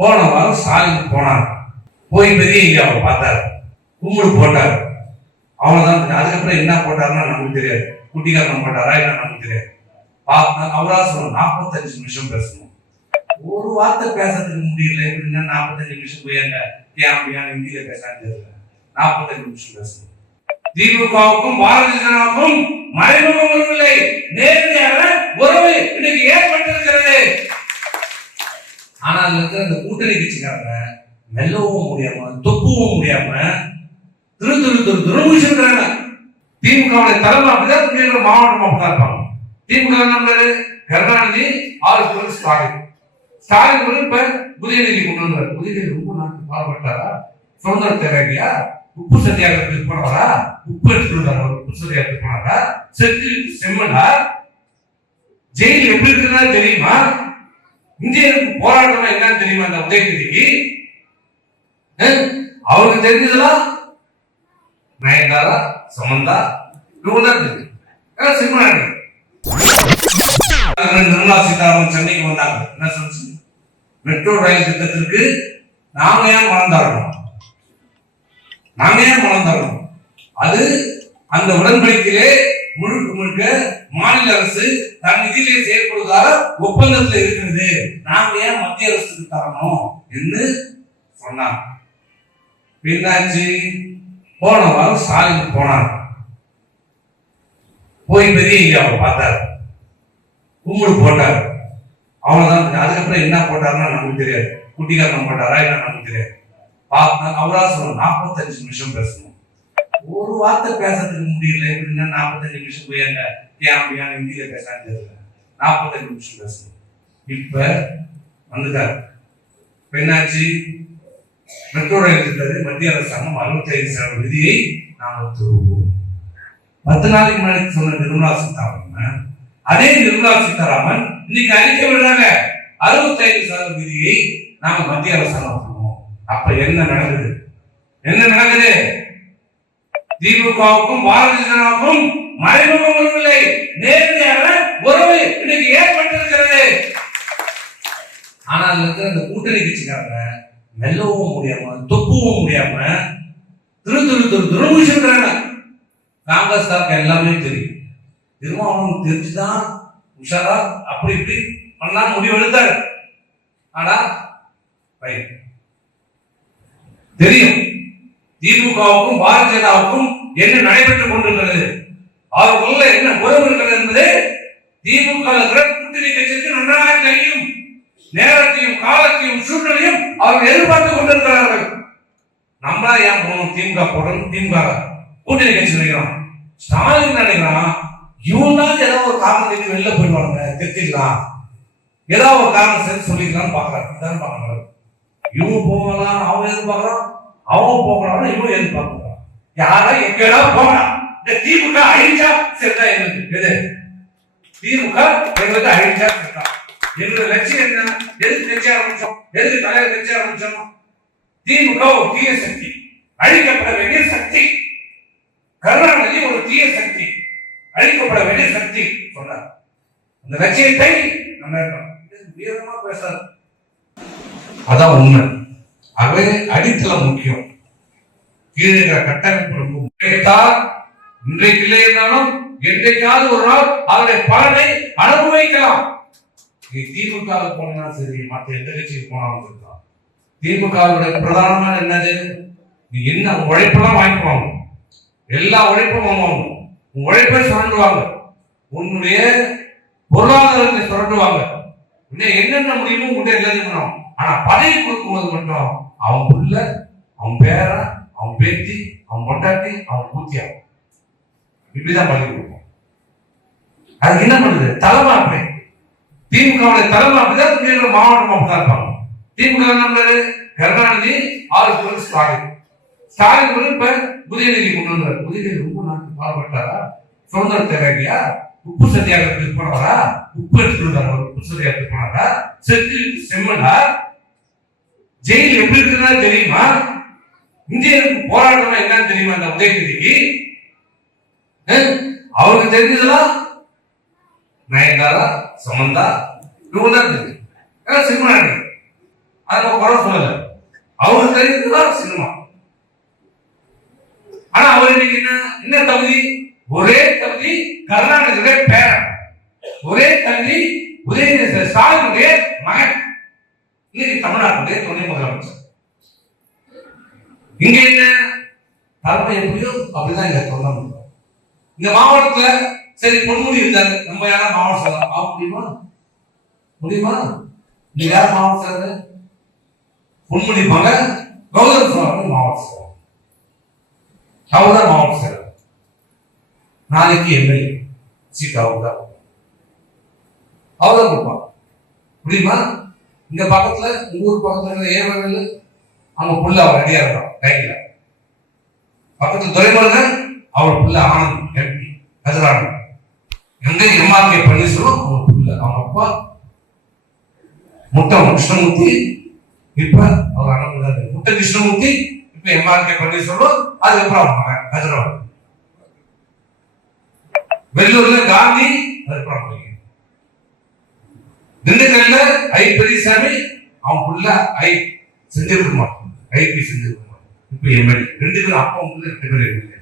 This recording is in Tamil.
போன வாரம் ஸ்டாலின் போனார். போய் பெரிய ஐயாவை பார்த்தார், கும்பிடு போட்டார். அவ்வளவுதான். அதுக்கப்புறம் என்ன போட்டாருன்னா நமக்கு தெரியாது. குட்டிக்காரன் போட்டாரா என்ன நமக்கு தெரியாது. அவரா சொல்லணும் 45 நிமிஷம் பேசணும். ஒரு வார்த்தை பேசுறதுக்கு முடியல. எப்படின்னா 45 நிமிஷம் போய் அங்க இந்தியில பேசான்னு தெரியல. 45 நிமிஷம் பேசணும். திமுகவுக்கும் பாரதிய ஜனதாவுக்கும் மறைமுக உறவில்லை, நேரடியாக உறவு இன்னைக்கு ஏற்பட்டிருக்கிறது. ஆனால் அந்த கூட்டணி கட்சிக்காரங்க மெல்லவும் முடியாம தொப்பவும் முடியாம திரும்பிச்சிருக்கிறாங்க. திமுக தலைமை அப்படிதான் மாவட்டம் அப்படிதான் இருப்பாங்க. திமுக நம்பர் கருணாநிதி, ஆளுநர் ஸ்டாலின். ஸ்டாலின் இப்ப உதயநிதி கொண்டு வந்தார். உதயநிதி ரொம்ப நாட்டு பாடுபட்டாரா? சுதந்திர தேவையா? உப்பு சத்தியாகிரகத்துக்கு போனவரா? உப்பு எடுத்துட்டு உப்பு சத்தியாகிரகத்துக்கு போனாரா? செத்து செம்மலா? ஜெயில் எப்படி இருக்குன்னா தெரியுமா? இந்தியருக்கு போராட்டம் என்னன்னு தெரியுமா? அந்த உதயநிதிக்கு அவருக்கு தெரிஞ்சதெல்லாம் நயன்தாரா, சமந்தா, சிம்மநாடு. நிர்மலா சீதாராமன் சென்னைக்கு வந்தாங்க. என்ன சொல்லுச்சு? மெட்ரோ ரயில் திட்டத்திற்கு நாங்க ஏன் பணம் தரணும்? அது அந்த உடன்படிக்கையிலே முழுக்க முழுக்க மாநில அரசு தன் நிதியிலே செயல்படுவதாக ஒப்பந்தத்தில் இருக்கிறது. நாங்க ஏன் மத்திய அரசுக்கு தரணும் என்று சொன்னாங்க. என்னாச்சு? போன வாரம் ஸ்டாலின் போனார். போய் பெரிய ஐயாவை பார்த்தார், கும்பிடு போட்டார். அவ்வளவுதான். அதுக்கப்புறம் என்ன போட்டாருன்னா நமக்கு தெரியாது. குட்டிக்காரன் போட்டாரா என்ன நமக்கு தெரியாது. அவரா சொல்லணும் 45 நிமிஷம் பேசணும். ஒரு வார்த்தை பேசுறதுக்கு முடியல. எப்படின்னா 45 நிமிஷம் போய் அங்க இந்தியில பேசான்னு தெரியல. 45 நிமிஷம் பேசணும். இப்ப வந்துட்டார். என்னாச்சு? மெட்ரோ ரயில் திட்டத்தை மத்திய அரசாங்கம் 65% விதியை நாம தருவோம். 10 நாளைக்கு முன்னாடி சொன்ன நிர்மலா சீதாராமன், அதே நிர்மலா சீதாராமன் இன்னைக்கு அறிக்கை விடுறாங்க 65% விதியை நாம மத்திய அரசாங்கம் தருவோம். அப்ப என்ன நடக்குது? திமுகவுக்கும் பாரதிய ஜனதாவுக்கும் மறைமுக உறவில்லை, நேரடியாக உறவு இன்னைக்கு ஏற்பட்டிருக்கிறது. ஆனால் அந்த கூட்டணி கட்சிக்காரங்க மெல்லவும் முடியாம தொப்பவும் முடியாம திரும்பிச்சிருக்கிறாங்க. காங்கிரஸ் எல்லாமே தெரியும். திருமாவளவன் தெரிஞ்சுதான் உஷாரா அப்படி இப்படி பண்ணா முடிவெடுத்தாரு. ஆனா தெரியும் திமுகவுக்கும் பாரதிய ஜனதாவுக்கும் என்ன நடைபெற்றுக் கொண்டிருக்கிறது, அவர்களுள்ள என்ன உறவு இருக்கிறது என்பது திமுக கூட்டணி கட்சிக்கு நன்றாக தெரியும். நேரத்தையும் காலத்தையும் சூழ்நிலையும் அவர்கள் எதிர்பார்த்துக் கொண்டிருக்கிறார்கள். நம்மளா ஏன் போகணும்? திமுக போடணும். திமுக கூட்டணி கட்சி நினைக்கிறான். ஸ்டாலின் நினைக்கிறான் இவன் தான் ஏதாவது ஒரு காரணம் வெளில போயிடுவாங்க, தெரிஞ்சுக்கலாம், ஏதாவது ஒரு காரணம் சரி சொல்லிக்கலாம்னு பாக்குறாங்க. இவன் போகலாம் அவன் எதிர்பார்க்கறான், அவன் போகலாம் இவன் எதிர்பார்க்கிறான். யாரா எங்கடா போகலாம்? இந்த திமுக அழிச்சா சரிதா. எங்களுக்கு திமுக எங்களுக்கு அழிச்சா சரிதா. எங்களோட லட்சியம் என்ன? எதுக்கு கட்சி ஆரம்பிச்சோம்? எதுக்கு தலைவர் கட்சி ஆரம்பிச்சோம்? திமுக ஒரு தீய சக்தி, அழிக்கப்பட வேண்டிய சக்தி. கருணாநிதி ஒரு தீய சக்தி, அழிக்கப்பட வேண்டிய சக்தி சொன்னார். அந்த லட்சியத்தை நம்ம வீரமா பேசாது. அதான் உண்மை. அவை அடித்தளம் முக்கியம். கீழே கட்டமைப்பு ரொம்ப முக்கியத்தால் இன்றைக்கு இல்லை இருந்தாலும் என்றைக்காவது ஒரு நாள் அவருடைய பலனை அனுபவிக்கலாம். நீ திமுக போனா சரி, மற்ற எந்த கட்சிக்கு போனாலும் இருக்கலாம். திமுகவுடைய பிரதானமான என்னது? நீ என்ன உழைப்பெல்லாம் வாங்கிக்குவாங்க, எல்லா உழைப்பும் வாங்குவாங்க, உன் உழைப்பை சுரண்டுவாங்க, உன்னுடைய பொருளாதாரத்தை சுரண்டுவாங்க, இன்னும் என்னென்ன முடியுமோ உங்கள்கிட்ட எல்லாத்தையும் பண்ணுவாங்க. ஆனா பதவி கொடுக்கும்போது மட்டும் அவன் புள்ள, அவன் பேரன், அவன் பேத்தி, அவன் கொண்டாட்டி, அவன் பூத்தியா இப்படிதான் பதவி கொடுப்போம். அதுக்கு என்ன பண்ணுது? தலைமை அப்படி. திமுக தலைமை அப்படிதான் மாவட்டம் அப்படிதான் இருப்பாங்க. திமுக நம்பர் கருணாநிதி, ஆளுநர் ஸ்டாலின். ஸ்டாலின் இப்ப உதயநிதி கொண்டு வந்தார். உதயநிதி ரொம்ப நாட்டு பாடுபட்டாரா? சுதந்திர தேவையா? உப்பு சத்தியாகிரகத்துக்கு போனவரா? உப்பு எடுத்துட்டு உப்பு சத்தியாகிரகத்துக்கு போனாரா? செத்து செம்மலா? ஜெயில் எப்படி இருக்குன்னா தெரியுமா? இந்தியருக்கு போராட்டம் என்னன்னு தெரியுமா? அந்த உதயநிதிக்கு அவருக்கு தெரிஞ்சதெல்லாம் நயன்தாரா, சமந்தா, சிம்மநாடு. அதை நம்ம குறை சொல்லல. அவருக்கு தெரிஞ்சதுதான் சினிமா. ஆனா அவர் இன்னைக்கு என்ன தகுதி? ஒரே தகுதி கருணாநிதியுடைய பேரன், ஒரே தகுதி உதயநிதி ஸ்டாலினுடைய மகன், இன்னைக்கு தமிழ்நாட்டுடைய துணை முதலமைச்சர். இங்க என்ன தலைமை எப்படியோ அப்படிதான் இங்க சொல்ல முடியும். இந்த மாவட்டத்துல சரி பொன்முடி இருந்தாரு, நம்ம யாரும் மாவட்ட செயலர் ஆக முடியுமா? முடியுமா? நீங்க யார் மாவட்ட செயலர்? பொன்முடி மகன் கௌதம் சவாரன் மாவட்ட செயலர், அவர்தான் மாவட்ட செயலர். நாளைக்கு எம்எல்ஏ சீட் அவர்தான் கொடுப்பாங்க. முடியுமா? இந்த பக்கத்துல உங்க ஊர் பக்கத்துல இருக்கிற ஏவர்கள் அவங்க புள்ள அவர் ரெடியா இருக்கான் கையில. பக்கத்துல துறைமுருகன் அவர் புள்ள ஆனந்த் எம்பி கதிரானந்த். எங்க எம்ஆர்கே பன்னீர்செல்வம் அவங்க புள்ள, அவங்க அப்பா முட்டை கிருஷ்ணமூர்த்தி, இப்ப அவர் அண்ணன் முட்டை கிருஷ்ணமூர்த்தி, இப்ப எம்ஆர்கே பன்னீர்செல்வம், அதுக்கப்புறம் அவங்க மகன் கதிரானந்த். வெள்ளூர்ல காந்தி, அதுக்கப்புறம் திண்டுக்கல்ல ஐ பெரியசாமி, அவன் புள்ள ஐ செஞ்சிருக்குமார், ஐபி செஞ்சிருக்குமார், இப்ப எம்எல்ஏ. ரெண்டு பேரும் அப்பா உள்ள 2 பேரும் எம்எல்ஏ.